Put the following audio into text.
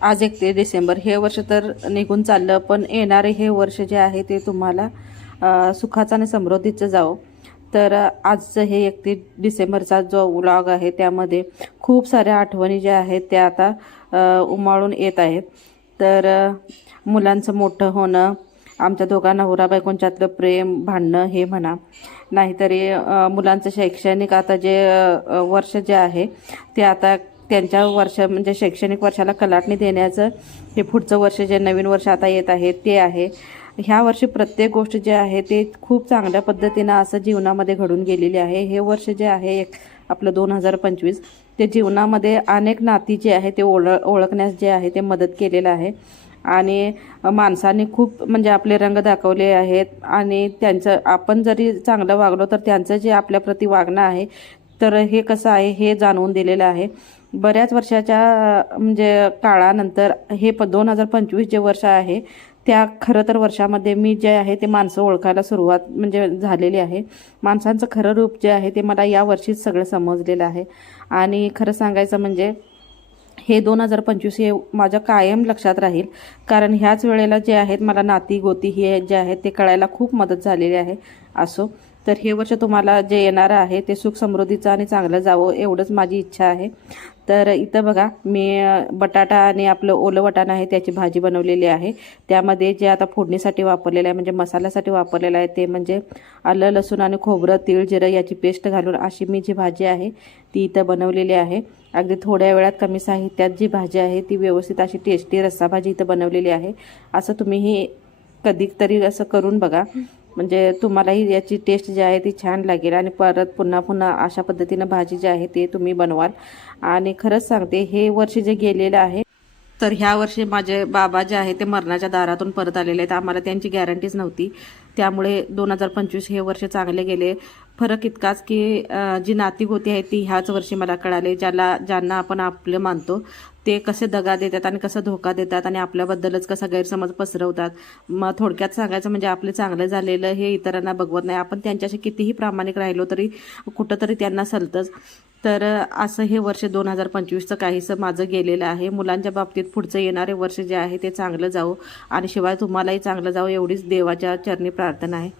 आज 31 डिसेंबर. हे वर्ष तर निघून चाललं, पण येणारे हे वर्ष जे आहे ते तुम्हाला सुखाचं आणि समृद्धीचं जावो. तर आजचं हे 31 डिसेंबरचा जो व्लॉग आहे त्यामध्ये खूप साऱ्या आठवणी ज्या आहेत त्या आता उमाळून येत आहेत. तर मुलांचं मोठं होणं, आमच्या दोघांना नवरा बायकोंच्यातलं प्रेम, भांडणं हे म्हणा, नाहीतरी मुलांचं शैक्षणिक आता जे वर्ष जे आहे ते आता त्यांच्या वर्ष म्हणजे शैक्षणिक वर्षाला कलाटणी देण्याचं हे पुढचं वर्ष जे नवीन वर्ष आता येत आहे ते आहे. ह्या वर्षी प्रत्येक गोष्ट जे आहे ते खूप चांगल्या पद्धतीनं असं जीवनामध्ये घडून गेलेली आहे. हे वर्ष जे आहे आपलं 2025 ते जीवनामध्ये अनेक नाती जे आहे ते ओळखण्यास जे आहे ते मदत केलेलं आहे. आणि माणसांनी खूप म्हणजे आपले रंग दाखवले आहेत आणि त्यांचं आपण जरी चांगलं वागलो तर त्यांचं जे आपल्याप्रती वागणं आहे तर हे कसं आहे हे जाणवून दिलेलं आहे. बऱ्याच वर्षाच्या म्हणजे काळानंतर हे 2025 जे वर्ष आहे त्या खरं तर वर्षामध्ये मी जे आहे ते माणसं ओळखायला सुरुवात म्हणजे झालेली आहे. माणसांचं खरं रूप जे आहे ते मला या वर्षीच सगळं समजलेलं आहे. आणि खरं सांगायचं म्हणजे हे 2025 हे माझ्या कायम लक्षात राहील, कारण ह्याच वेळेला जे आहेत मला नाती गोती हे जे आहेत ते कळायला खूप मदत झालेली आहे. असो तर हे वर्ष तुम्हाला जे येणारं आहे ते सुख समृद्धीचं आणि चांगलं जावं एवढंच माझी इच्छा आहे. तर इथं बघा मी बटाटा आणि आपलं ओलं वाटाणा आहे त्याची भाजी बनवलेली आहे. त्यामध्ये जे आता फोडणीसाठी वापरलेलं आहे म्हणजे मसाल्यासाठी वापरलेलं आहे ते म्हणजे आलं लसूण आणि खोबरं तीळ जिरं याची पेस्ट घालून अशी मी जी भाजी आहे ती इथं बनवलेली आहे. अगदी थोड्या वेळात कमी साहित्यात जी भाजी आहे ती व्यवस्थित अशी टेस्टी रस्सा भाजी इथं बनवलेली आहे. असं तुम्हीही कधीतरी असं करून बघा, म्हणजे तुम्हालाही याची टेस्ट जी आहे ती छान लागेल आणि परत पुन्हा पुन्हा अशा पद्धतीनं भाजी जी आहे ते तुम्ही बनवाल. आणि खरंच सांगते हे वर्ष जे गेलेलं आहे तर ह्या वर्षी माझे बाबा जे आहे ते मरणाच्या दारातून परत आलेले आहेत. आम्हाला त्यांची गॅरंटीच नव्हती, त्यामुळे 2025 हे वर्ष चांगले गेले. फरक इतकाच की जी नाती होती आहे ती ह्याच वर्षी मला कळाले. ज्यांना आपण आपलं मानतो ते कसे दगा देतात आणि कसं धोका देतात आणि आपल्याबद्दलच कसा गैरसमज पसरवतात. मग थोडक्यात सांगायचं म्हणजे आपले चांगलं झालेलं हे इतरांना बघवत नाही. आपण त्यांच्याशी कितीही प्रामाणिक राहिलो तरी कुठंतरी त्यांना सलतंच. तर असं हे वर्ष 2025चं काहीसं माझं गेलेलं आहे. मुलांच्या बाबतीत पुढचं येणारे वर्ष जे आहे ते चांगलं जावं आणि शिवाय तुम्हालाही चांगलं जावं एवढीच देवाच्या चरणी प्रार्थना आहे.